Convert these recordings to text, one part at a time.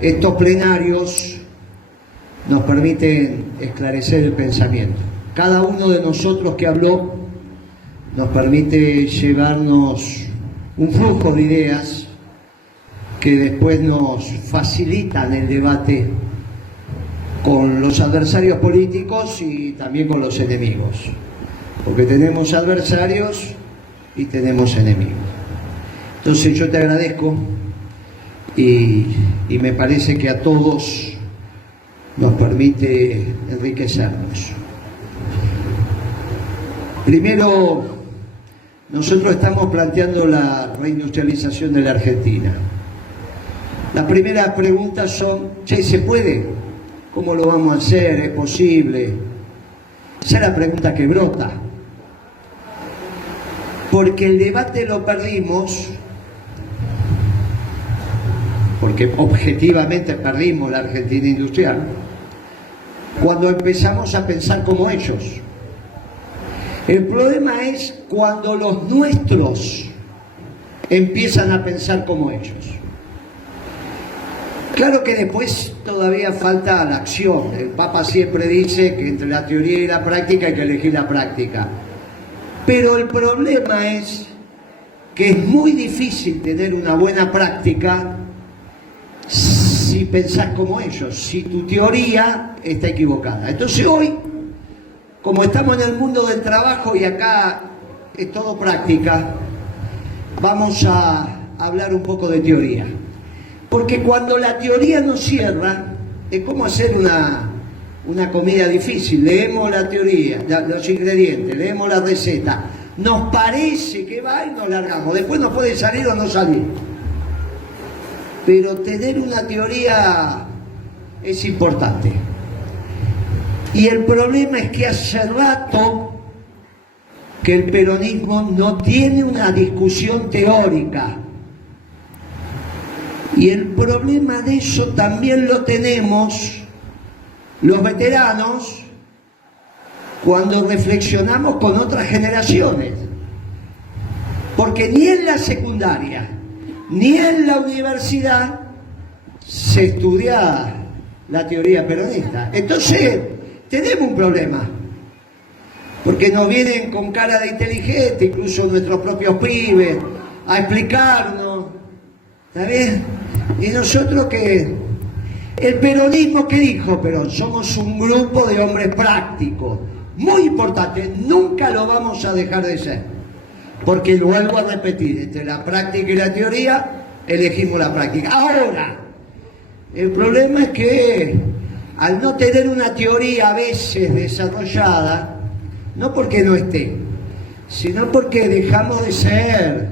Estos plenarios nos permiten esclarecer el pensamiento. Cada uno de nosotros que habló nos permite llevarnos un flujo de ideas que después nos facilitan el debate con los adversarios políticos y también con los enemigos, porque tenemos adversarios y tenemos enemigos. Entonces yo te agradezco y me parece que a todos nos permite enriquecernos. Primero, nosotros estamos planteando la reindustrialización de la Argentina. Las primeras preguntas son, che, ¿se puede? ¿Cómo lo vamos a hacer? ¿Es posible? Esa es la pregunta que brota. Porque el debate lo perdimos, porque objetivamente perdimos la Argentina industrial, cuando empezamos a pensar como ellos. El problema es cuando los nuestros empiezan a pensar como ellos. Claro que después todavía falta la acción. El Papa siempre dice que entre la teoría y la práctica hay que elegir la práctica. Pero el problema es que es muy difícil tener una buena práctica si pensás como ellos, si tu teoría está equivocada. Entonces hoy, como estamos en el mundo del trabajo y acá es todo práctica, vamos a hablar un poco de teoría. Porque cuando la teoría nos cierra, es como hacer una comida difícil. Leemos la teoría, los ingredientes, leemos la receta, nos parece que va y nos largamos. Después nos puede salir o no salir. Pero tener una teoría es importante. Y el problema es que hace rato que el peronismo no tiene una discusión teórica. Y el problema de eso también lo tenemos los veteranos cuando reflexionamos con otras generaciones. Porque ni en la secundaria, ni en la universidad se estudia la teoría peronista. Entonces, tenemos un problema. Porque nos vienen con cara de inteligente, incluso nuestros propios pibes, a explicarnos. ¿Está bien? Y nosotros que... El peronismo, ¿qué dijo Perón? Somos un grupo de hombres prácticos. Muy importante, nunca lo vamos a dejar de ser. Porque lo vuelvo a repetir, entre la práctica y la teoría, elegimos la práctica. Ahora, el problema es que al no tener una teoría a veces desarrollada, no porque no esté, sino porque dejamos de ser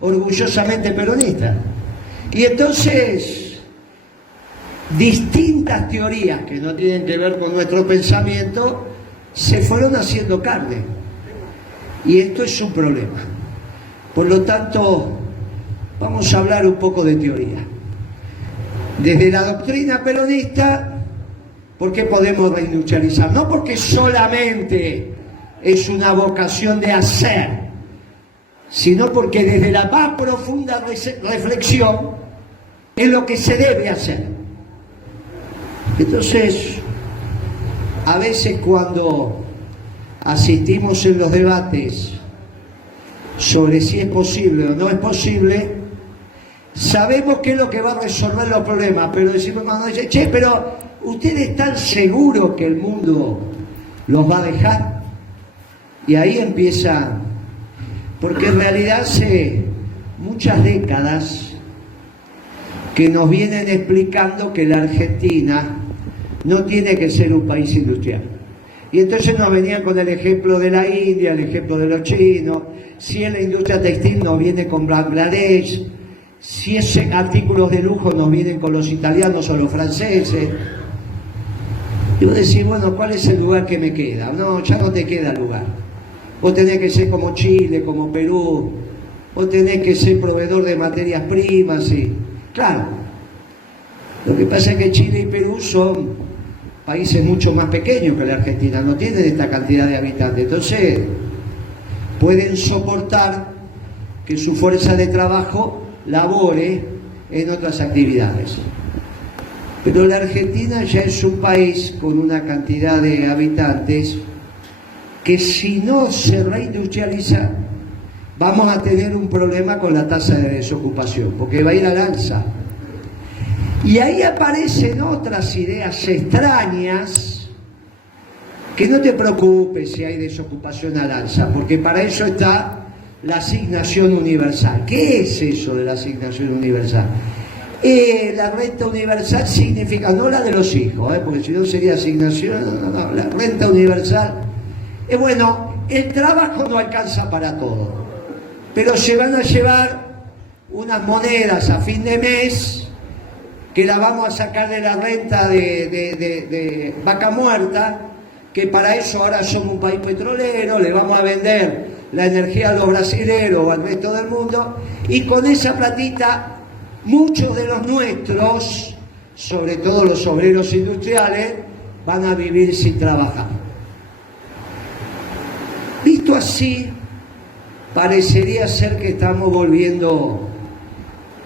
orgullosamente peronistas. Y entonces, distintas teorías que no tienen que ver con nuestro pensamiento se fueron haciendo carne. Y esto es un problema. Por lo tanto, vamos a hablar un poco de teoría. Desde la doctrina peronista, ¿por qué podemos reindustrializar? No porque solamente es una vocación de hacer, sino porque desde la más profunda reflexión es lo que se debe hacer. Entonces, a veces cuando asistimos en los debates sobre si es posible o no es posible, sabemos qué es lo que va a resolver los problemas, pero decimos, cuando dice, che, pero ¿ustedes están seguros que el mundo los va a dejar? Y ahí empieza, porque en realidad hace muchas décadas que nos vienen explicando que la Argentina no tiene que ser un país industrial. Y entonces nos venían con el ejemplo de la India, el ejemplo de los chinos, si en la industria textil nos viene con Bangladesh, si es artículos de lujo nos vienen con los italianos o los franceses. Y vos decís, bueno, ¿cuál es el lugar que me queda? No, ya no te queda lugar. Vos tenés que ser como Chile, como Perú, vos tenés que ser proveedor de materias primas, y claro. Lo que pasa es que Chile y Perú son países mucho más pequeños que la Argentina, no tienen esta cantidad de habitantes, entonces pueden soportar que su fuerza de trabajo labore en otras actividades. Pero la Argentina ya es un país con una cantidad de habitantes que si no se reindustrializa, vamos a tener un problema con la tasa de desocupación, porque va a ir al alza. Y ahí aparecen otras ideas extrañas, que no te preocupes si hay desocupación al alza, porque para eso está la asignación universal. ¿Qué es eso de la asignación universal? La renta universal significa, no la de los hijos, porque si no sería asignación, no, la renta universal. Bueno, el trabajo no alcanza para todo, pero se van a llevar unas monedas a fin de mes, que la vamos a sacar de la renta de vaca muerta, que para eso ahora somos un país petrolero, le vamos a vender la energía a los brasileros o al resto del mundo, y con esa platita muchos de los nuestros, sobre todo los obreros industriales, van a vivir sin trabajar. Visto así, parecería ser que estamos volviendo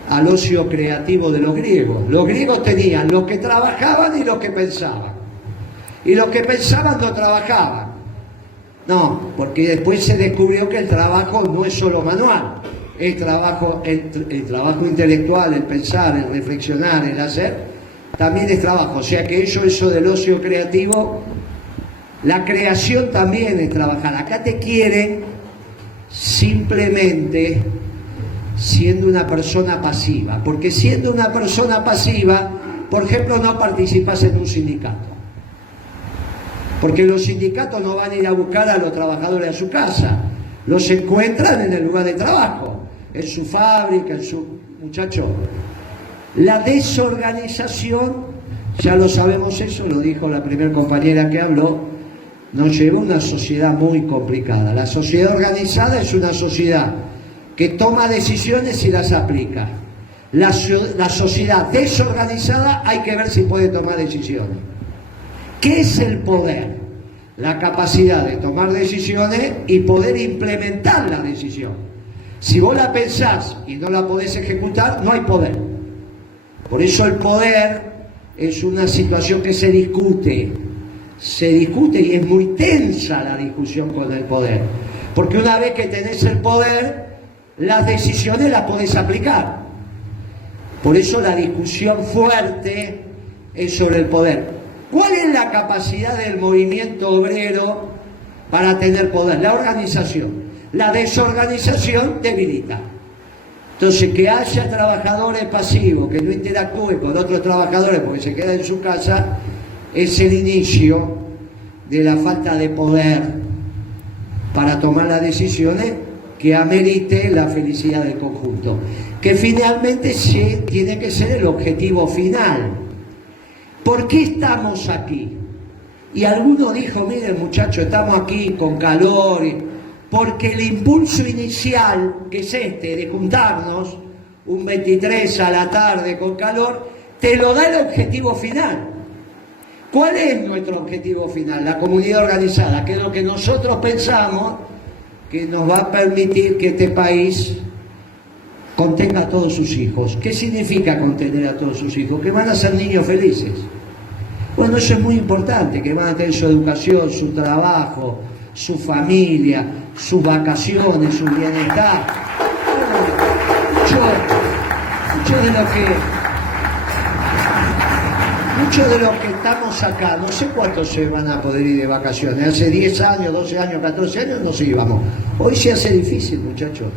al ocio creativo de los griegos. Los griegos tenían los que trabajaban y los que pensaban. Y los que pensaban no trabajaban. No, porque después se descubrió que el trabajo no es solo manual. El trabajo intelectual, el pensar, el reflexionar, el hacer, también es trabajo. O sea que eso del ocio creativo, la creación también es trabajar. Acá te quieren simplemente siendo una persona pasiva, porque siendo una persona pasiva, por ejemplo, no participas en un sindicato, porque los sindicatos no van a ir a buscar a los trabajadores a su casa, los encuentran en el lugar de trabajo, en su fábrica, en su... Muchacho, la desorganización, ya lo sabemos, eso lo dijo la primera compañera que habló, nos llevó a una sociedad muy complicada. La sociedad organizada es una sociedad que toma decisiones y las aplica. La sociedad desorganizada hay que ver si puede tomar decisiones. ¿Qué es el poder? La capacidad de tomar decisiones y poder implementar la decisión. Si vos la pensás y no la podés ejecutar, no hay poder. Por eso el poder es una situación que se discute y es muy tensa la discusión con el poder. Porque una vez que tenés el poder, las decisiones las podés aplicar. Por eso la discusión fuerte es sobre el poder. ¿Cuál es la capacidad del movimiento obrero para tener poder? La organización. La desorganización debilita. Entonces, que haya trabajadores pasivos, que no interactúen con otros trabajadores porque se quedan en su casa, es el inicio de la falta de poder para tomar las decisiones que amerite la felicidad del conjunto, que finalmente tiene que ser el objetivo final. ¿Por qué estamos aquí? Y alguno dijo, miren muchachos, estamos aquí con calor, porque el impulso inicial, que es de juntarnos un 23 a la tarde con calor, te lo da el objetivo final. ¿Cuál es nuestro objetivo final? La comunidad organizada, que es lo que nosotros pensamos que nos va a permitir que este país contenga a todos sus hijos. ¿Qué significa contener a todos sus hijos? Que van a ser niños felices. Bueno, eso es muy importante, que van a tener su educación, su trabajo, su familia, sus vacaciones, su bienestar. Muchos de los que estamos acá, no sé cuántos se van a poder ir de vacaciones. Hace 10 años, 12 años, 14 años nos íbamos. Hoy se hace difícil, muchachos.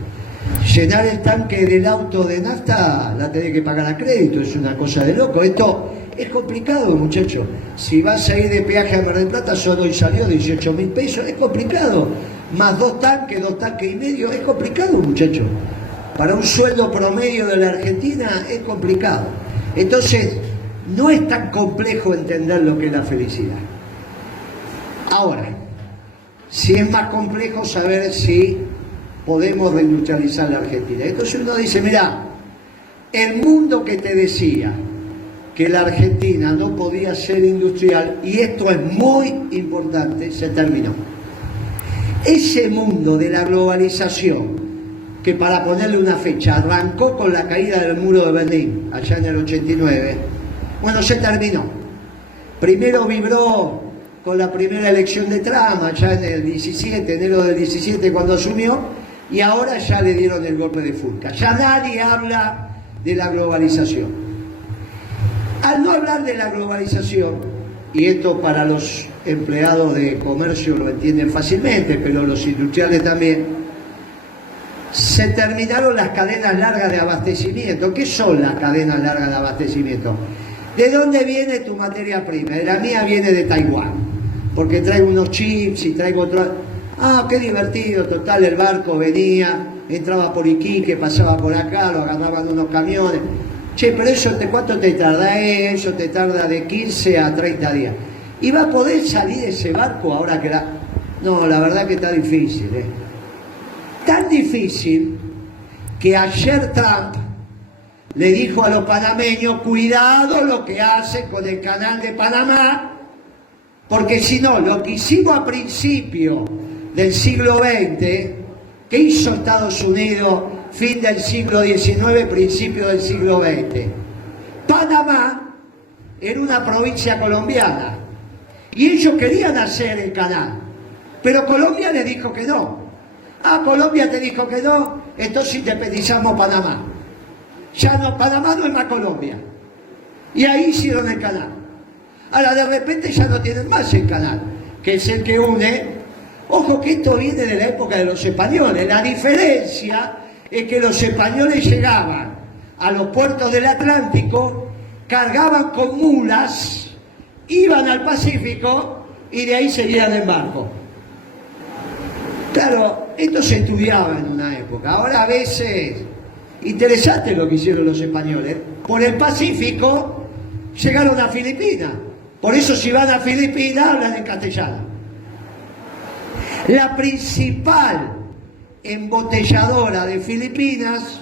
Llenar el tanque del auto de nafta la tenés que pagar a crédito, es una cosa de loco. Esto es complicado, muchachos. Si vas a ir de peaje a Mar del Plata, solo hoy salió 18.000 pesos, es complicado. Más dos tanques y medio, es complicado, muchachos. Para un sueldo promedio de la Argentina es complicado. Entonces, no es tan complejo entender lo que es la felicidad. Ahora, sí es más complejo saber si podemos reindustrializar la Argentina. Entonces uno dice, mirá, el mundo que te decía que la Argentina no podía ser industrial, y esto es muy importante, se terminó. Ese mundo de la globalización, que para ponerle una fecha, arrancó con la caída del muro de Berlín, allá en el 89, Bueno, se terminó. Primero vibró con la primera elección de Trump, allá en el 17, enero del 17, cuando asumió, y ahora ya le dieron el golpe de Fulca. Ya nadie habla de la globalización. Al no hablar de la globalización, y esto para los empleados de comercio lo entienden fácilmente, pero los industriales también, se terminaron las cadenas largas de abastecimiento. ¿Qué son las cadenas largas de abastecimiento? ¿De dónde viene tu materia prima? La mía viene de Taiwán, porque traigo unos chips y traigo otro... Ah, qué divertido, total, el barco venía, entraba por Iquique, pasaba por acá, lo agarraban unos camiones. Che, pero eso, ¿cuánto te tarda? Eso te tarda de 15 a 30 días. ¿Y va a poder salir ese barco ahora que la...? No, la verdad que está difícil, ¿eh? Tan difícil que ayer Trump le dijo a los panameños, cuidado lo que hacen con el canal de Panamá, porque si no, lo que hicimos a principio del siglo XX, ¿qué hizo Estados Unidos fin del siglo XIX, principio del siglo XX? Panamá era una provincia colombiana y ellos querían hacer el canal, pero Colombia le dijo que no. Ah, Colombia te dijo que no, entonces independizamos Panamá. Ya no, Panamá no es más Colombia. Y ahí hicieron el canal. Ahora de repente ya no tienen más el canal, que es el que une. Ojo que esto viene de la época de los españoles. La diferencia es que los españoles llegaban a los puertos del Atlántico, cargaban con mulas, iban al Pacífico y de ahí seguían en barco. Claro, esto se estudiaba en una época. Ahora a veces, interesante lo que hicieron los españoles. Por el Pacífico llegaron a Filipinas. Por eso si van a Filipinas hablan en castellano. La principal embotelladora de Filipinas,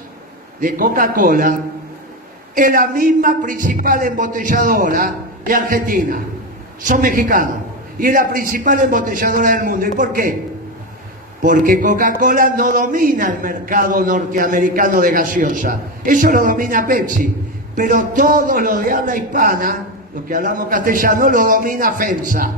de Coca-Cola, es la misma principal embotelladora de Argentina. Son mexicanos. Y es la principal embotelladora del mundo. ¿Y por qué? Porque Coca-Cola no domina el mercado norteamericano de gaseosa. Eso lo domina Pepsi. Pero todo lo de habla hispana, los que hablamos castellano, lo domina FEMSA.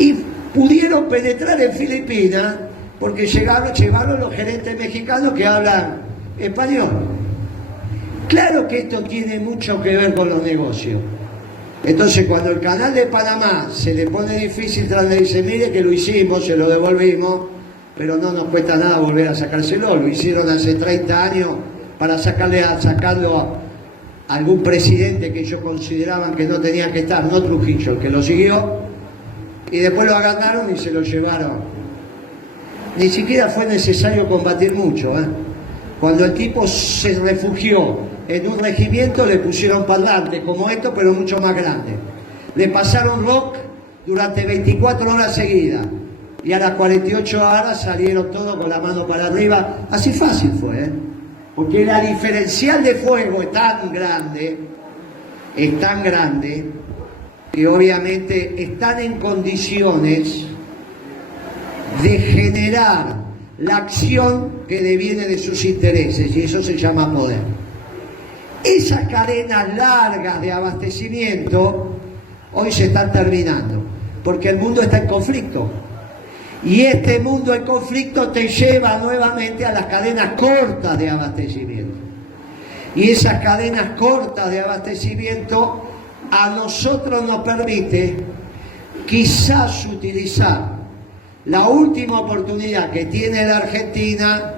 Y pudieron penetrar en Filipinas porque llevaron los gerentes mexicanos que hablan español. Claro que esto tiene mucho que ver con los negocios. Entonces cuando el canal de Panamá se le pone difícil, le dice, mire que lo hicimos, se lo devolvimos, pero no nos cuesta nada volver a sacárselo. Lo hicieron hace 30 años para sacarlo a algún presidente que ellos consideraban que no tenía que estar, no Trujillo, el que lo siguió, y después lo agarraron y se lo llevaron. Ni siquiera fue necesario combatir mucho, ¿eh? Cuando el tipo se refugió en un regimiento le pusieron parlantes como esto, pero mucho más grandes. Le pasaron rock durante 24 horas seguidas y a las 48 horas salieron todos con la mano para arriba. Así fácil fue, ¿eh? Porque la diferencial de fuego es tan grande que obviamente están en condiciones de generar la acción que deviene de sus intereses, y eso se llama poder. Esas cadenas largas de abastecimiento hoy se están terminando, porque el mundo está en conflicto. Y este mundo en conflicto te lleva nuevamente a las cadenas cortas de abastecimiento. Y esas cadenas cortas de abastecimiento a nosotros nos permite quizás utilizar la última oportunidad que tiene la Argentina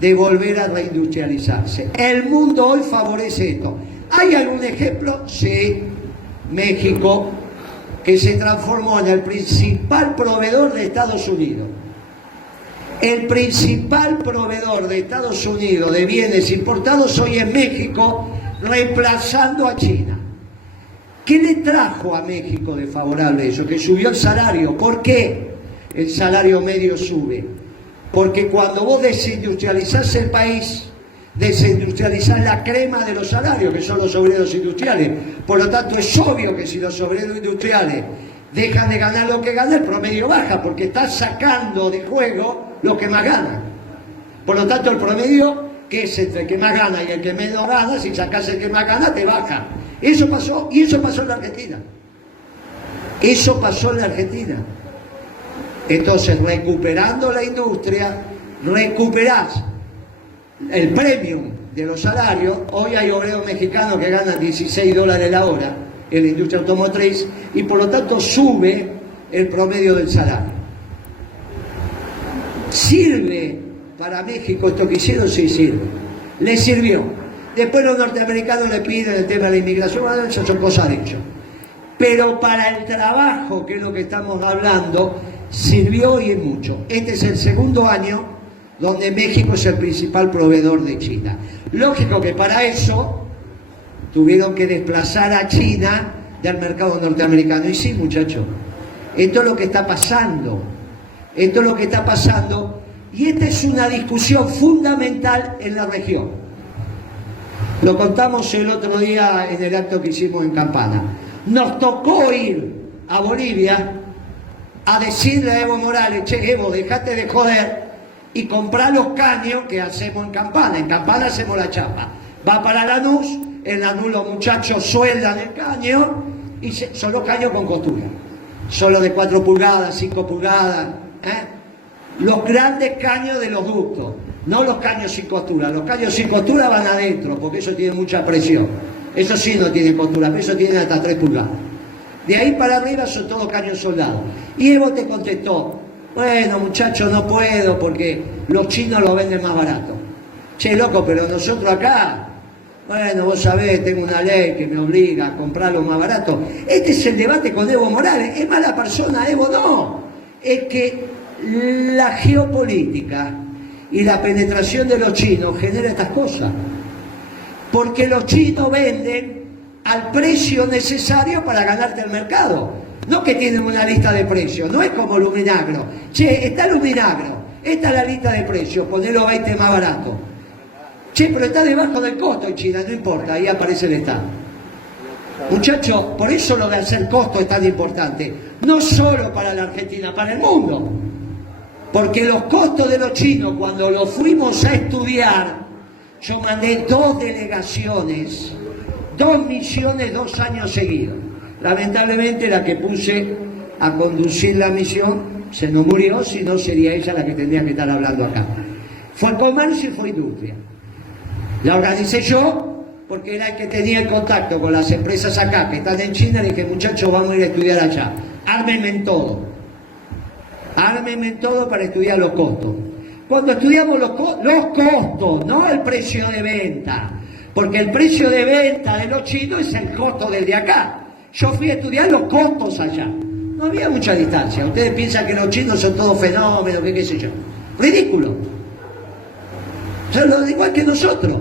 de volver a reindustrializarse. El mundo hoy favorece esto. ¿Hay algún ejemplo? Sí, México, que se transformó en el principal proveedor de Estados Unidos. El principal proveedor de Estados Unidos de bienes importados hoy es México, reemplazando a China. ¿Qué le trajo a México de favorable eso? Que subió el salario. ¿Por qué el salario medio sube? Porque cuando vos desindustrializás el país, desindustrializás la crema de los salarios, que son los obreros industriales. Por lo tanto, es obvio que si los obreros industriales dejan de ganar lo que ganan, el promedio baja, porque estás sacando de juego lo que más ganan. Por lo tanto, el promedio que es entre el que más gana y el que menos gana. Si sacas el que más gana, te baja. Eso pasó, y eso pasó en la Argentina. Eso pasó en la Argentina. Entonces, recuperando la industria, recuperás el premium de los salarios. Hoy hay obreros mexicanos que ganan $16 la hora en la industria automotriz, y por lo tanto sube el promedio del salario. ¿Sirve para México esto que hicieron? Sí, sirve. Le sirvió. Después los norteamericanos le piden el tema de la inmigración, bueno, eso son cosas de hecho. Pero para el trabajo, que es lo que estamos hablando, sirvió y en mucho. Este es el segundo año donde México es el principal proveedor de China. Lógico que para eso tuvieron que desplazar a China del mercado norteamericano. Y sí, muchachos, esto es lo que está pasando. Esto es lo que está pasando. Y esta es una discusión fundamental en la región. Lo contamos el otro día en el acto que hicimos en Campana. Nos tocó ir a Bolivia a decirle a Evo Morales: che, Evo, dejate de joder y comprá los caños que hacemos en Campana. En Campana hacemos la chapa. Va para Lanús, en Lanús los muchachos sueldan el caño y son los caños con costura. Solo de 4 pulgadas, 5 pulgadas. Los grandes caños de los ductos, no los caños sin costura. Los caños sin costura van adentro, porque eso tiene mucha presión. Eso sí no tiene costura, pero eso tiene hasta 3 pulgadas. De ahí para arriba son todos caños soldados. Y Evo te contestó: bueno, muchacho, no puedo porque los chinos lo venden más barato. Che, loco, pero nosotros acá, bueno, vos sabés, tengo una ley que me obliga a comprarlo más barato. Este es el debate con Evo Morales. ¿Es mala persona Evo? No. Es que la geopolítica y la penetración de los chinos genera estas cosas. Porque los chinos venden al precio necesario para ganarte el mercado. No que tienen una lista de precios, no es como Luminagro. Che, está Luminagro, esta es la lista de precios, ponelo 20 más barato. Che, pero está debajo del costo en China, no importa, ahí aparece el Estado. Muchachos, por eso lo de hacer costo es tan importante. No solo para la Argentina, para el mundo. Porque los costos de los chinos, cuando los fuimos a estudiar, yo mandé 2 delegaciones, 2 misiones, 2 años seguidos. Lamentablemente la que puse a conducir la misión se nos murió, si no sería ella la que tendría que estar hablando acá. Fue comercio y fue industria. La organicé yo porque era el que tenía el contacto con las empresas acá que están en China. Le dije: muchachos, vamos a ir a estudiar allá. Ármenme en todo. Ármenme en todo para estudiar los costos. Cuando estudiamos los costos, no el precio de venta, porque el precio de venta de los chinos es el costo del de acá. Yo fui a estudiar los costos allá. No había mucha distancia. Ustedes piensan que los chinos son todos fenómenos, que qué sé yo. Ridículo. Son igual que nosotros.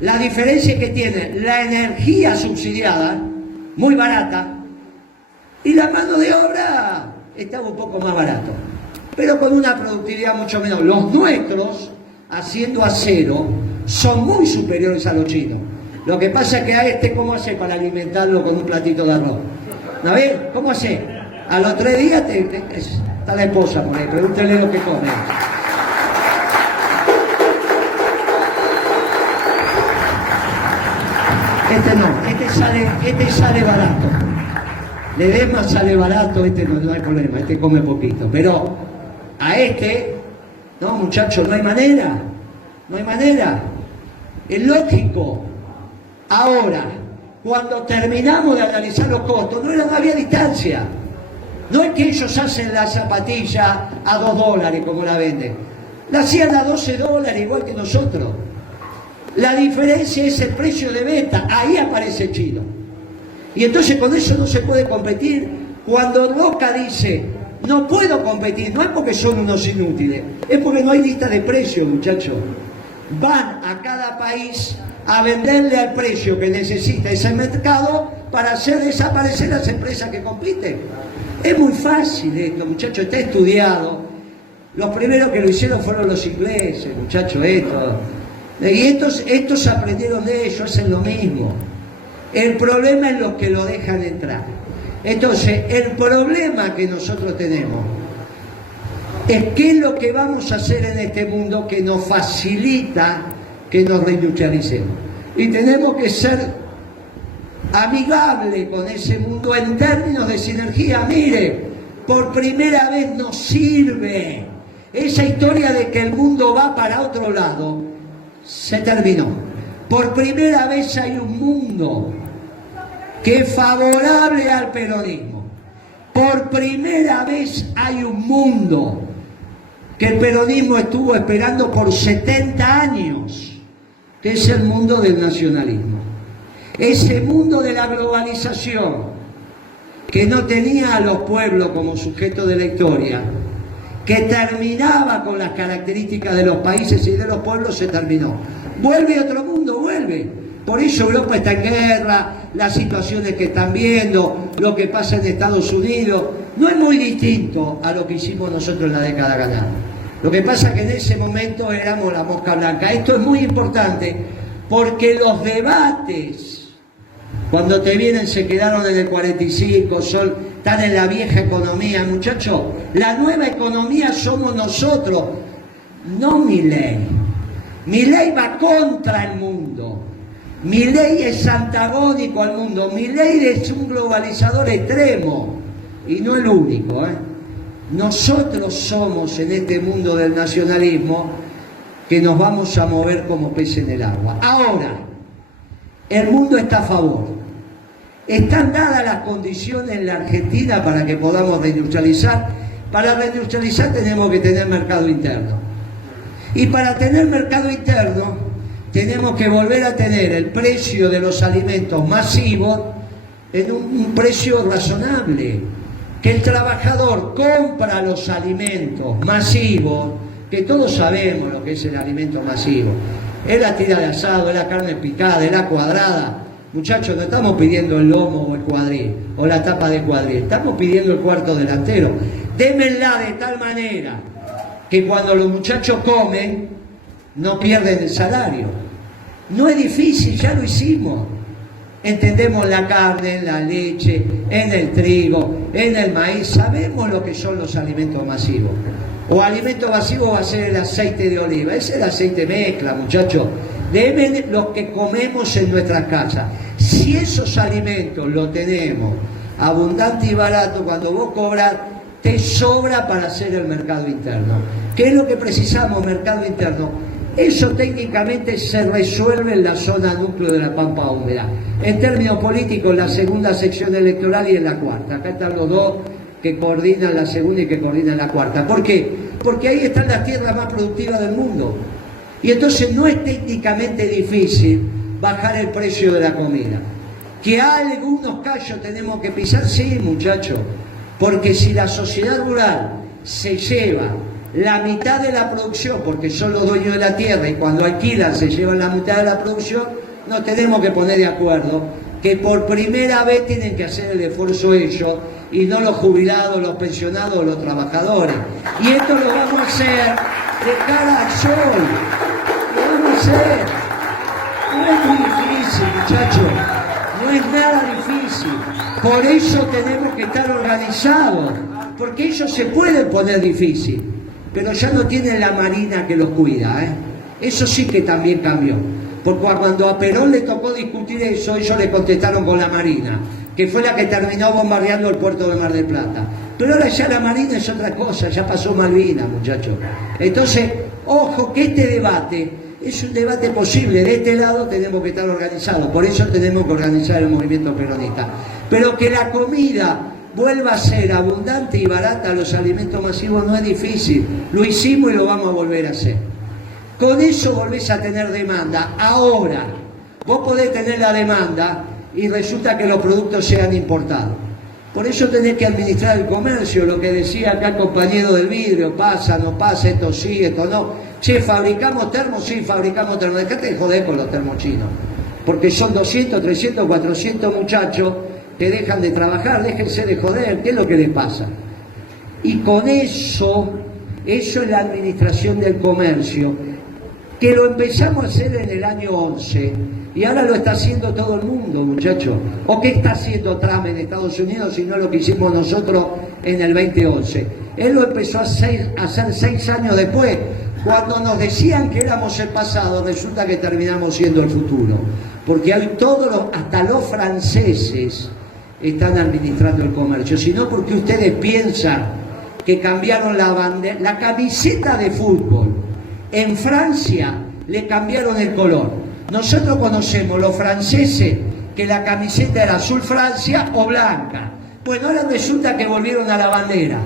La diferencia es que tienen la energía subsidiada, muy barata, y la mano de obra estaba un poco más barato, pero con una productividad mucho menor. Los nuestros, haciendo acero, son muy superiores a los chinos. Lo que pasa es que a este, ¿cómo hace para alimentarlo con un platito de arroz? A ver, ¿cómo hace? A los 3 días está la esposa por ahí, pregúntele lo que come. Este no, este sale barato. Ledesma sale barato, este no hay problema, este come poquito. Pero a este, no, muchachos, no hay manera. No hay manera. Es lógico. Ahora, cuando terminamos de analizar los costos, no había distancia. No es que ellos hacen la zapatilla a $2 como la venden. La hacían a $12 igual que nosotros. La diferencia es el precio de venta. Ahí aparece el chino. Y entonces con eso no se puede competir. Cuando Roca dice: no puedo competir, no es porque son unos inútiles, es porque no hay lista de precios, muchachos. Van a cada país a venderle al precio que necesita ese mercado para hacer desaparecer las empresas que compiten. Es muy fácil esto, muchachos, está estudiado. Los primeros que lo hicieron fueron los ingleses, muchachos, esto. Y estos aprendieron de ellos, hacen lo mismo. El problema es los que lo dejan entrar. Entonces, el problema que nosotros tenemos es qué es lo que vamos a hacer en este mundo que nos facilita que nos reindustrialicemos. Y tenemos que ser amigables con ese mundo en términos de sinergia. Mire, por primera vez nos sirve. Esa historia de que el mundo va para otro lado se terminó. Por primera vez hay un mundo que es favorable al peronismo. Por primera vez hay un mundo que el peronismo estuvo esperando por 70 años, que es el mundo del nacionalismo. Ese mundo de la globalización, que no tenía a los pueblos como sujeto de la historia, que terminaba con las características de los países y de los pueblos, se terminó. Vuelve otro mundo, vuelve. Por eso Europa está en guerra, las situaciones que están viendo, lo que pasa en Estados Unidos, no es muy distinto a lo que hicimos nosotros en la década ganada. Lo que pasa es que en ese momento éramos la mosca blanca. Esto es muy importante porque los debates, cuando te vienen, se quedaron en el 45, están en la vieja economía, muchachos. La nueva economía somos nosotros, no Milei. Milei va contra el mundo. Milei es antagónico al mundo. Milei es un globalizador extremo y no el único, Nosotros somos en este mundo del nacionalismo que nos vamos a mover como pez en el agua. Ahora, el mundo está a favor. ¿Están dadas las condiciones en la Argentina para que podamos reindustrializar? Para reindustrializar tenemos que tener mercado interno. Y para tener mercado interno tenemos que volver a tener el precio de los alimentos masivos en un precio razonable. Que el trabajador compra los alimentos masivos, que todos sabemos lo que es el alimento masivo. Es la tira de asado, es la carne picada, es la cuadrada. Muchachos, no estamos pidiendo el lomo o el cuadril, o la tapa de cuadril, estamos pidiendo el cuarto delantero. Démenla de tal manera que cuando los muchachos comen, no pierden el salario. No es difícil, ya lo hicimos. Entendemos la carne, en la leche, en el trigo, en el maíz, sabemos lo que son los alimentos masivos. O alimento masivo va a ser el aceite de oliva, ese es el aceite mezcla, muchachos. Deben los que comemos en nuestras casas. Si esos alimentos los tenemos abundante y barato, cuando vos cobras, te sobra para hacer el mercado interno. ¿Qué es lo que precisamos? Mercado interno. Eso técnicamente se resuelve en la zona núcleo de la Pampa Húmeda. En términos políticos, en la segunda sección electoral y en la cuarta. Acá están los dos que coordinan la segunda y que coordinan la cuarta. ¿Por qué? Porque ahí están las tierras más productivas del mundo. Y entonces no es técnicamente difícil bajar el precio de la comida. ¿Que algunos callos tenemos que pisar? Sí, muchachos. Porque si la sociedad rural se lleva la mitad de la producción, porque son los dueños de la tierra, y cuando alquilan se llevan la mitad de la producción, nos tenemos que poner de acuerdo que por primera vez tienen que hacer el esfuerzo ellos y no los jubilados, los pensionados o los trabajadores. Y esto lo vamos a hacer de cara al sol. Lo vamos a hacer. No es muy difícil, muchachos. No es nada difícil. Por eso tenemos que estar organizados. Porque ellos se pueden poner difícil. Pero ya no tienen la Marina que los cuida, Eso sí que también cambió. Porque cuando a Perón le tocó discutir eso, ellos le contestaron con la Marina, que fue la que terminó bombardeando el puerto de Mar del Plata. Pero ahora ya la Marina es otra cosa, ya pasó Malvinas, muchachos. Entonces, ojo que este debate es un debate posible. De este lado tenemos que estar organizados, por eso tenemos que organizar el movimiento peronista. Pero que la comida vuelva a ser abundante y barata, los alimentos masivos, no es difícil. Lo hicimos y lo vamos a volver a hacer. Con eso volvés a tener demanda. Ahora, vos podés tener la demanda y resulta que los productos sean importados. Por eso tenés que administrar el comercio, lo que decía acá el compañero del vidrio, pasa, no pasa, esto sí, esto no. Che, ¿fabricamos termos? Sí, fabricamos termos. Dejate de joder con los termos chinos. Porque son 200, 300, 400 muchachos que dejan de trabajar, déjense de joder, ¿qué es lo que les pasa? Y con eso es la administración del comercio, que lo empezamos a hacer en el año 11, y ahora lo está haciendo todo el mundo, muchachos. ¿O qué está haciendo Trump en Estados Unidos si no lo que hicimos nosotros en el 2011? Él lo empezó a hacer 6 años después, Cuando nos decían que éramos el pasado, resulta que terminamos siendo el futuro. Porque hay hasta los franceses están administrando el comercio. Sino porque ustedes piensan que cambiaron la camiseta de fútbol. En Francia le cambiaron el color. Nosotros conocemos los franceses que la camiseta era azul Francia o blanca. Bueno, ahora resulta que volvieron a la bandera.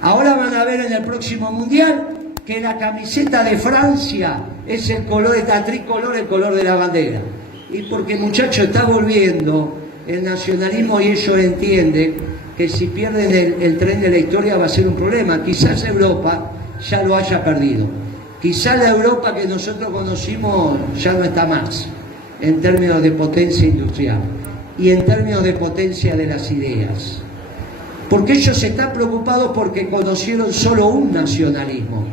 Ahora van a ver en el próximo mundial que la camiseta de Francia es el color, está tricolor, el color de la bandera. Y porque, muchachos, está volviendo el nacionalismo y ellos entienden que si pierden el tren de la historia va a ser un problema. Quizás Europa ya lo haya perdido. Quizás la Europa que nosotros conocimos ya no está más en términos de potencia industrial y en términos de potencia de las ideas. Porque ellos están preocupados porque conocieron solo un nacionalismo,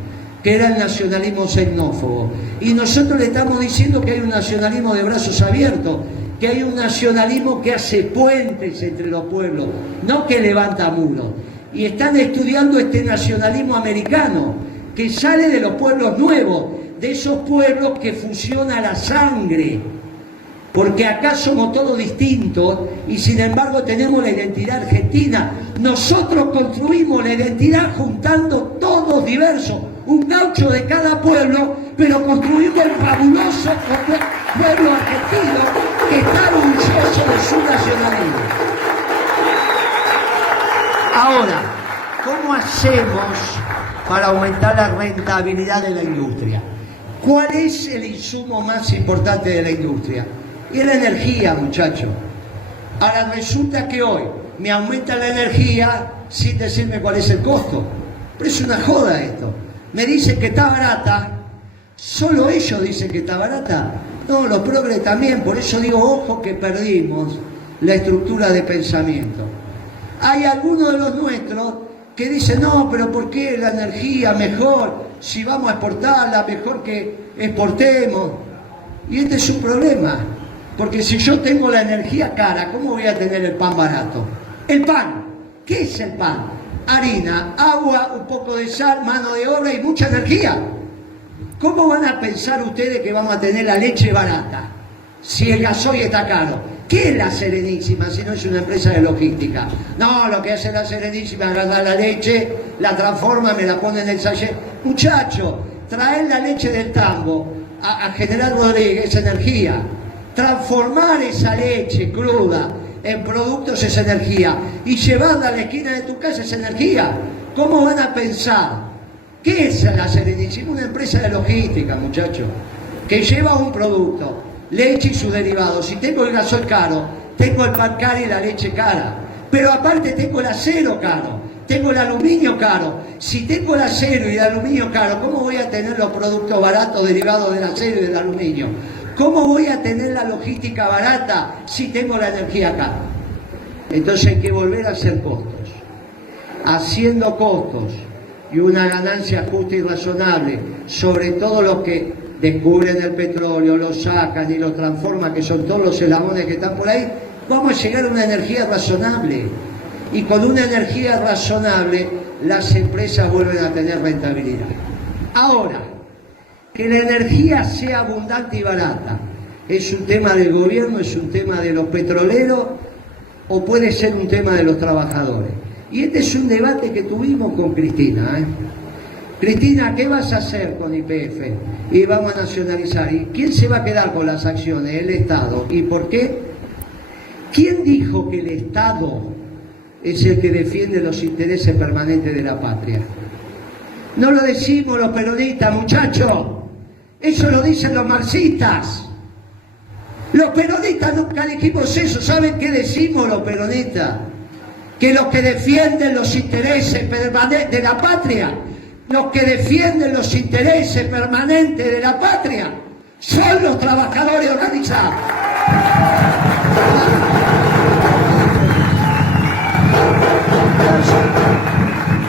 que era el nacionalismo xenófobo. Y nosotros le estamos diciendo que hay un nacionalismo de brazos abiertos, que hay un nacionalismo que hace puentes entre los pueblos, no que levanta muros. Y están estudiando este nacionalismo americano, que sale de los pueblos nuevos, de esos pueblos que fusiona la sangre. Porque acá somos todos distintos y sin embargo tenemos la identidad argentina. Nosotros construimos la identidad juntando todos diversos, un gaucho de cada pueblo, pero construimos el fabuloso pueblo argentino que está orgulloso de su nacionalismo. Ahora, ¿cómo hacemos para aumentar la rentabilidad de la industria? ¿Cuál es el insumo más importante de la industria? Y es la energía, muchachos. Ahora resulta que hoy me aumenta la energía sin decirme cuál es el costo. Pero es una joda esto. Me dicen que está barata. Solo ellos dicen que está barata. No, los progres también. Por eso digo, ojo que perdimos la estructura de pensamiento. Hay algunos de los nuestros que dicen, no, pero ¿por qué la energía mejor? Si vamos a exportarla, mejor que exportemos. Y este es un problema. Porque si yo tengo la energía cara, ¿cómo voy a tener el pan barato? El pan. ¿Qué es el pan? Harina, agua, un poco de sal, mano de obra y mucha energía. ¿Cómo van a pensar ustedes que vamos a tener la leche barata si el gasoil está caro? ¿Qué es la Serenísima si no es una empresa de logística? No, lo que hace la Serenísima es agarrar la leche, la transforma, me la pone en el sachet. Muchacho, traer la leche del tambo a General Rodríguez es energía. Transformar esa leche cruda en productos es energía. Y llevarla a la esquina de tu casa es energía. ¿Cómo van a pensar? ¿Qué es la Serenísima? Una empresa de logística, muchachos, que lleva un producto, leche y sus derivados. Si tengo el gasoil caro, tengo el pan caro y la leche cara. Pero aparte tengo el acero caro, tengo el aluminio caro. Si tengo el acero y el aluminio caro, ¿cómo voy a tener los productos baratos derivados del acero y del aluminio? ¿Cómo voy a tener la logística barata si tengo la energía acá? Entonces hay que volver a hacer costos. Haciendo costos y una ganancia justa y razonable sobre todo los que descubren el petróleo, lo sacan y lo transforman, que son todos los eslabones que están por ahí, vamos a llegar a una energía razonable. Y con una energía razonable las empresas vuelven a tener rentabilidad. Ahora, que la energía sea abundante y barata, ¿es un tema del gobierno, es un tema de los petroleros o puede ser un tema de los trabajadores? Y este es un debate que tuvimos con Cristina. Cristina, ¿qué vas a hacer con YPF? Y vamos a nacionalizar. ¿Y quién se va a quedar con las acciones? El Estado. ¿Y por qué? ¿Quién dijo que el Estado es el que defiende los intereses permanentes de la patria? No lo decimos los peronistas, muchachos. Eso lo dicen los marxistas. Los peronistas nunca dijimos eso. ¿Saben qué decimos los peronistas? Que los que defienden los intereses permanentes de la patria, los que defienden los intereses permanentes de la patria, son los trabajadores organizados.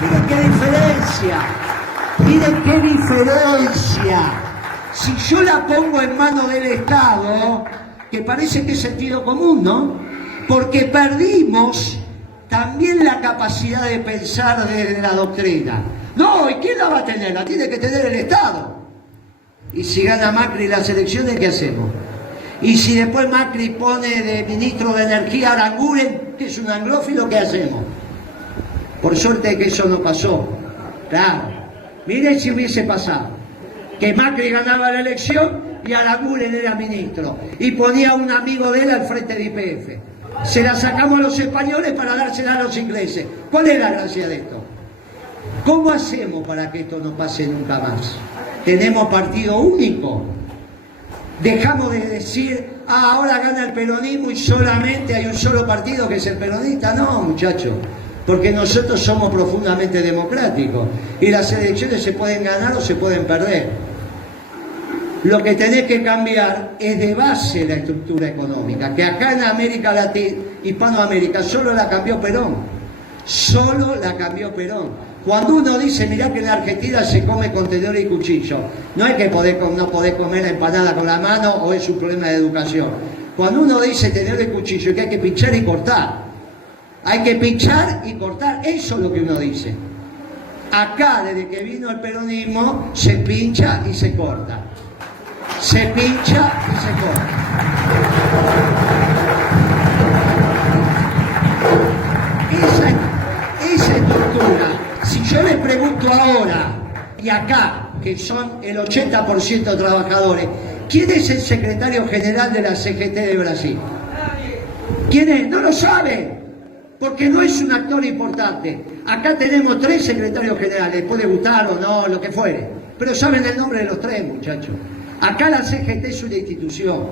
Miren qué diferencia. Miren qué diferencia. Si yo la pongo en manos del Estado, que parece que es sentido común, ¿no? Porque perdimos también la capacidad de pensar desde la doctrina. No, ¿y quién la va a tener? La tiene que tener el Estado. Y si gana Macri las elecciones, ¿qué hacemos? Y si después Macri pone de ministro de Energía a Aranguren, que es un anglófilo, ¿qué hacemos? Por suerte que eso no pasó. Claro. Miren si hubiese pasado. Que Macri ganaba la elección y Aranguren era ministro. Y ponía a un amigo de él al frente de YPF. Se la sacamos a los españoles para dársela a los ingleses. ¿Cuál es la gracia de esto? ¿Cómo hacemos para que esto no pase nunca más? Tenemos partido único. Dejamos de decir, ahora gana el peronismo y solamente hay un solo partido que es el peronista. No, muchachos, porque nosotros somos profundamente democráticos y las elecciones se pueden ganar o se pueden perder. Lo que tenés que cambiar es de base la estructura económica, que acá en América Latina, Hispanoamérica, solo la cambió Perón. Solo la cambió Perón. Cuando uno dice, mirá que en la Argentina se come con tenedor y cuchillo, no es que no podés comer la empanada con la mano o es un problema de educación. Cuando uno dice tenedor y cuchillo, que hay que pinchar y cortar. Hay que pinchar y cortar, eso es lo que uno dice. Acá, desde que vino el peronismo, se pincha y se corta. Se pincha y se corta. Esa estructura. Si yo les pregunto ahora, y acá, que son el 80% de trabajadores, ¿quién es el secretario general de la CGT de Brasil? ¿Quién es? No lo saben, porque no es un actor importante. Acá tenemos 3 secretarios generales, puede gustar o no, lo que fuere, pero saben el nombre de los 3, muchachos. Acá la CGT es una institución,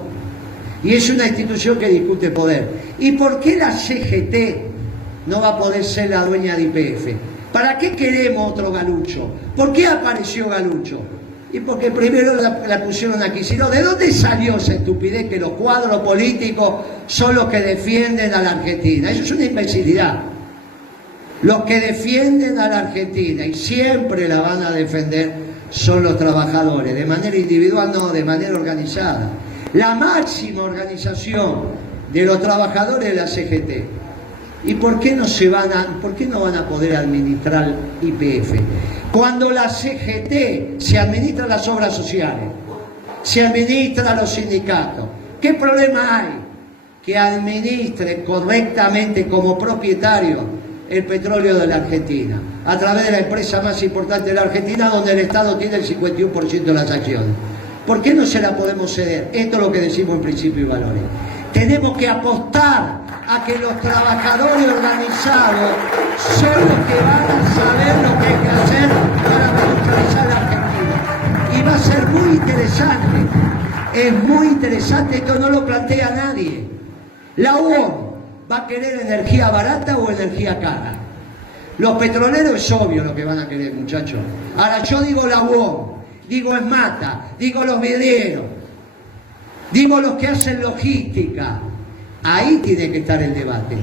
y es una institución que discute poder. ¿Y por qué la CGT no va a poder ser la dueña de YPF? ¿Para qué queremos otro Galucho? ¿Por qué apareció Galucho? Y porque primero la pusieron aquí. Si no, ¿de dónde salió esa estupidez que los cuadros políticos son los que defienden a la Argentina? Eso es una imbecilidad. Los que defienden a la Argentina, y siempre la van a defender, son los trabajadores. De manera individual, no, de manera organizada. La máxima organización de los trabajadores de la CGT. ¿Y por qué no van a poder administrar YPF? Cuando la CGT se administra las obras sociales, se administra los sindicatos, ¿qué problema hay? Que administre correctamente como propietario el petróleo de la Argentina, a través de la empresa más importante de la Argentina, donde el Estado tiene el 51% de las acciones. ¿Por qué no se la podemos ceder? Esto es lo que decimos en Principios y Valores. Tenemos que apostar a que los trabajadores organizados son los que van a saber lo que hay que hacer para revitalizar la Argentina. Y va a ser muy interesante, es muy interesante, esto no lo plantea nadie. La UOM va a querer energía barata o energía cara. Los petroleros es obvio lo que van a querer, muchachos. Ahora yo digo la UOM, digo Esmata, digo los vidrieros, digo los que hacen logística. Ahí tiene que estar el debate.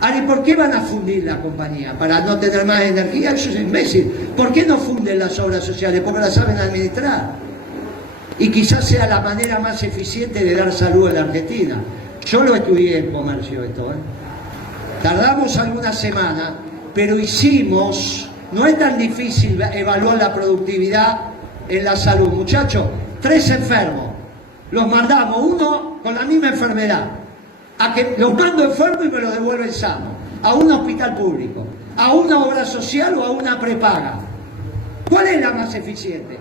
Ahora, ¿y por qué van a fundir la compañía? ¿Para no tener más energía? Eso es imbécil. ¿Por qué no funden las obras sociales? Porque las saben administrar. Y quizás sea la manera más eficiente de dar salud en la Argentina. Yo lo estudié en comercio esto, Tardamos algunas semanas, pero hicimos, no es tan difícil evaluar la productividad en la salud. Muchachos, 3 enfermos, los mandamos, uno con la misma enfermedad, a que los mando enfermos y me los devuelven sanos, a un hospital público, a una obra social o a una prepaga. ¿Cuál es la más eficiente?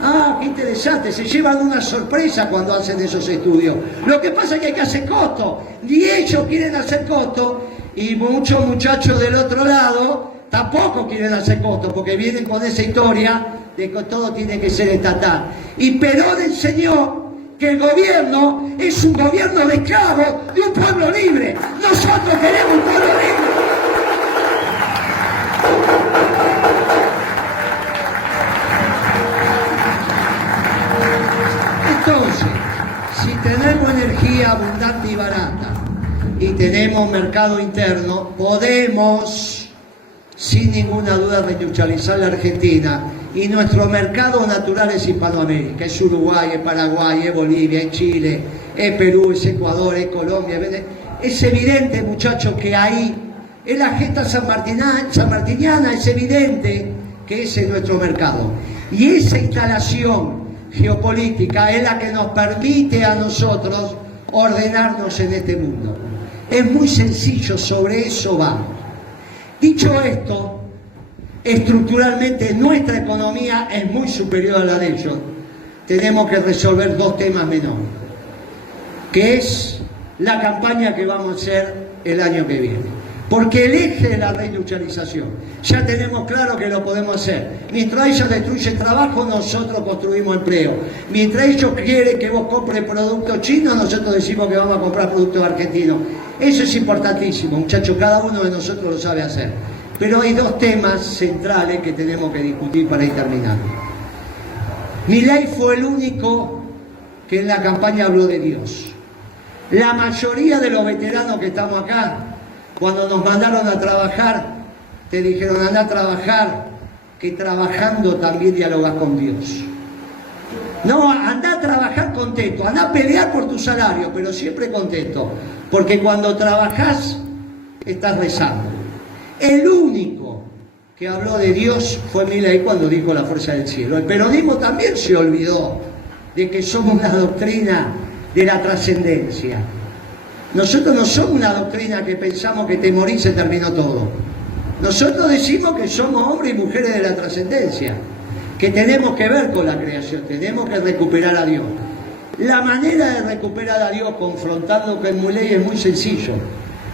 Ah, qué interesante, se llevan una sorpresa cuando hacen esos estudios. Lo que pasa es que hay que hacer costo, ni ellos quieren hacer costo, y muchos muchachos del otro lado tampoco quieren hacer costo, porque vienen con esa historia de que todo tiene que ser estatal. Y Perón enseñó que el gobierno es un gobierno de esclavos de un pueblo libre. Nosotros queremos un pueblo libre. Entonces, si tenemos energía abundante y barata y tenemos mercado interno, podemos, sin ninguna duda, reindustrializar la Argentina. Y nuestro mercado natural es Hispanoamérica, es Uruguay, es Paraguay, es Bolivia, es Chile, es Perú, es Ecuador, es Colombia. Es evidente, muchachos, que ahí, en la gesta sanmartiniana, es evidente que ese es nuestro mercado. Y esa instalación geopolítica es la que nos permite a nosotros ordenarnos en este mundo. Es muy sencillo, sobre eso vamos. Dicho esto, estructuralmente nuestra economía es muy superior a la de ellos. Tenemos que resolver dos temas menores, que es la campaña que vamos a hacer el año que viene. Porque el eje de la reindustrialización, ya tenemos claro que lo podemos hacer. Mientras ellos destruyen trabajo, nosotros construimos empleo. Mientras ellos quieren que vos compres productos chinos, nosotros decimos que vamos a comprar productos argentinos. Eso es importantísimo, muchachos, cada uno de nosotros lo sabe hacer. Pero hay dos temas centrales que tenemos que discutir para ir terminando. Milei fue el único que en la campaña habló de Dios. La mayoría de los veteranos que estamos acá, cuando nos mandaron a trabajar, te dijeron, anda a trabajar, que trabajando también dialogas con Dios. No, anda a trabajar contento, anda a pelear por tu salario, pero siempre contento, porque cuando trabajás, estás rezando. El único que habló de Dios fue Milei cuando dijo la fuerza del cielo. El peronismo también se olvidó de que somos una doctrina de la trascendencia. Nosotros no somos una doctrina que pensamos que te morís y se terminó todo. Nosotros decimos que somos hombres y mujeres de la trascendencia, que tenemos que ver con la creación, tenemos que recuperar a Dios. La manera de recuperar a Dios confrontando con Milei es muy sencillo.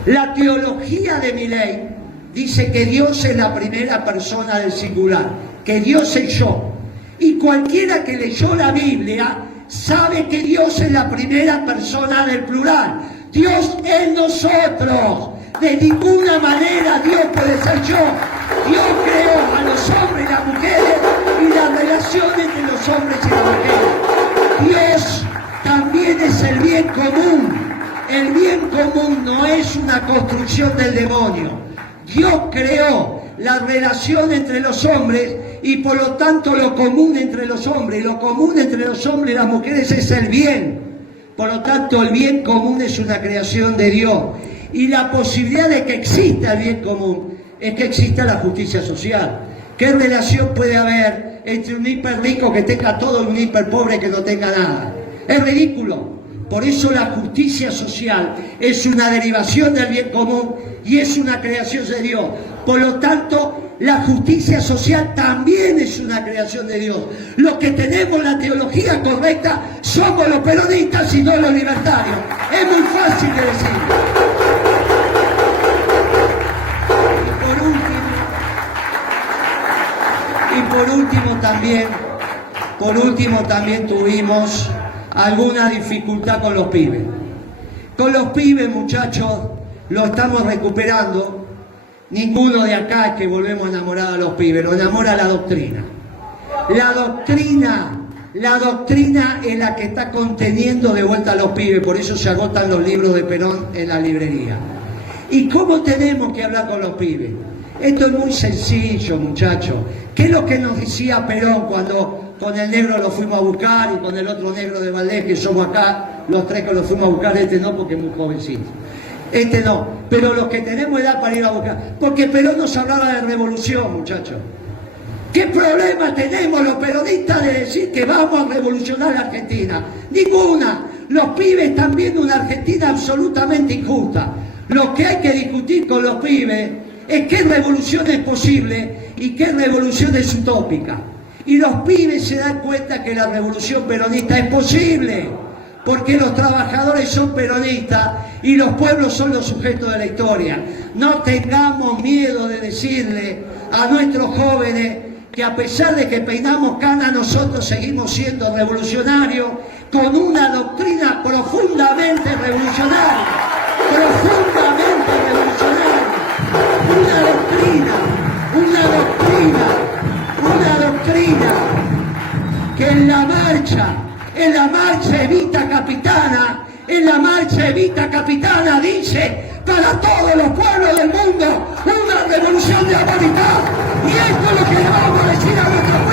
La teología de Milei dice que Dios es la primera persona del singular, que Dios es yo. Y cualquiera que leyó la Biblia sabe que Dios es la primera persona del plural. Dios es nosotros. De ninguna manera Dios puede ser yo. Dios creó a los hombres y las mujeres y las relaciones entre los hombres y las mujeres. Dios también es el bien común. El bien común no es una construcción del demonio. Dios creó la relación entre los hombres y por lo tanto lo común entre los hombres. Y lo común entre los hombres y las mujeres es el bien. Por lo tanto, el bien común es una creación de Dios. Y la posibilidad de que exista el bien común es que exista la justicia social. ¿Qué relación puede haber entre un hiper rico que tenga todo y un hiper pobre que no tenga nada? Es ridículo. Por eso la justicia social es una derivación del bien común y es una creación de Dios. Por lo tanto, la justicia social también es una creación de Dios. Los que tenemos la teología correcta somos los peronistas y no los libertarios. Es muy fácil de decir. Por último también tuvimos alguna dificultad con los pibes. Con los pibes, muchachos, lo estamos recuperando. Ninguno de acá es que volvemos a enamorar a los pibes, nos enamora la doctrina. La doctrina es la que está conteniendo de vuelta a los pibes, por eso se agotan los libros de Perón en la librería. ¿Y cómo tenemos que hablar con los pibes? Esto es muy sencillo, muchachos. ¿Qué es lo que nos decía Perón cuando con el negro lo fuimos a buscar y con el otro negro de Valdés, que somos acá, los tres que lo fuimos a buscar, este no porque es muy jovencito? Este no, pero los que tenemos edad para ir a buscar. Porque Perón nos hablaba de revolución, muchachos. ¿Qué problema tenemos los peronistas de decir que vamos a revolucionar la Argentina? Ninguna. Los pibes están viendo una Argentina absolutamente injusta. Lo que hay que discutir con los pibes es qué revolución es posible y qué revolución es utópica. Y los pibes se dan cuenta que la revolución peronista es posible, porque los trabajadores son peronistas y los pueblos son los sujetos de la historia. No tengamos miedo de decirle a nuestros jóvenes que a pesar de que peinamos cana, nosotros seguimos siendo revolucionarios con una doctrina profundamente revolucionaria. Profundamente revolucionaria. Una doctrina que en la marcha Evita Capitana dice: para todos los pueblos del mundo, una revolución de amor y paz. Y esto es lo que le vamos a decir a nuestros